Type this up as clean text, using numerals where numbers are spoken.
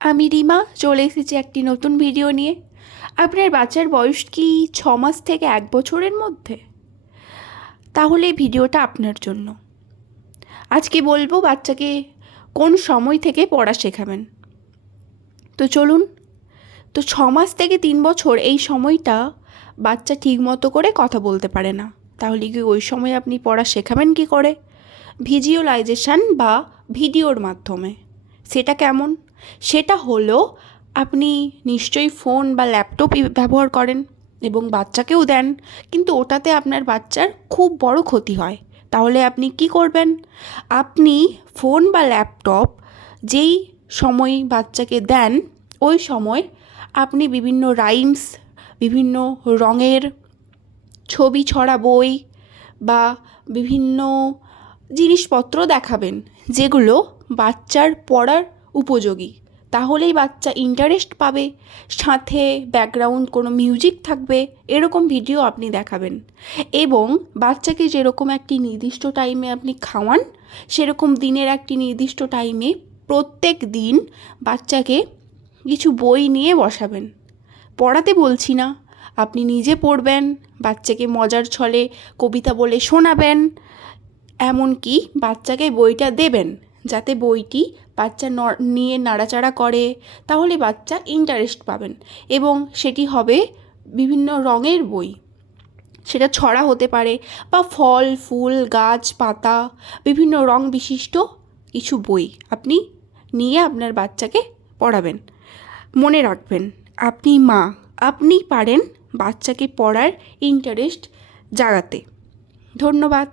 আমি রিমা চলে এসেছি একটি নতুন ভিডিও নিয়ে। আপনার বাচ্চার বয়স কি 6 মাস থেকে 1 বছরের মধ্যে? তাহলে এই ভিডিওটা আপনার জন্য। আজকে বলবো বাচ্চাকে কোন সময় থেকে পড়া শেখাবেন। তো চলুন। তো 6 মাস থেকে 3 বছর এই সময়টা বাচ্চা ঠিক মতো করে কথা বলতে পারে না। তাহলে কি ওই সময় আপনি পড়া শেখাবেন কি করে? ভিজুয়ালাইজেশন বা ভিডিওর মাধ্যমে। সেটা কেমন? সেটা হলো, আপনি নিশ্চয়ই ফোন বা ল্যাপটপ ব্যবহার করেন এবং বাচ্চাকেও দেন, কিন্তু ওটাতে আপনার বাচ্চার খুব বড় ক্ষতি হয়। তাহলে আপনি কি করবেন? আপনি ফোন বা ল্যাপটপ যেই সময় বাচ্চাকে দেন, ওই সময় আপনি বিভিন্ন রাইমস, বিভিন্ন রঙের ছবি ছড়া বই বা বিভিন্ন জিনিসপত্র দেখাবেন, যেগুলো বাচ্চার পড়ার উপযোগী। তাহলেই বাচ্চা ইন্টারেস্ট পাবে। সাথে ব্যাকগ্রাউন্ড কোনো মিউজিক থাকবে, এরকম ভিডিও আপনি দেখাবেন। এবং বাচ্চাকে যেরকম একটি নির্দিষ্ট টাইমে আপনি খাওয়ান, সেরকম দিনের একটি নির্দিষ্ট টাইমে প্রত্যেক দিন বাচ্চাকে কিছু বই নিয়ে বসাবেন। পড়াতে বলছি না, আপনি নিজে পড়বেন, বাচ্চাকে মজার ছলে কবিতা বলে শোনাবেন, এমনকি বাচ্চাকে বইটা দেবেন, যাতে বইটি বাচ্চা নিয়ে নাড়াচাড়া করে। তাহলে বাচ্চা ইন্টারেস্ট পাবেন এবং সেটি হবে বিভিন্ন রঙের বই। সেটা ছড়া হতে পারে বা ফল ফুল গাছ পাতা, বিভিন্ন রং বিশিষ্ট কিছু বই আপনি নিয়ে আপনার বাচ্চাকে পড়াবেন। মনে রাখবেন, আপনি মা, আপনি পারেন বাচ্চাকে পড়ার ইন্টারেস্ট জাগাতে। ধন্যবাদ।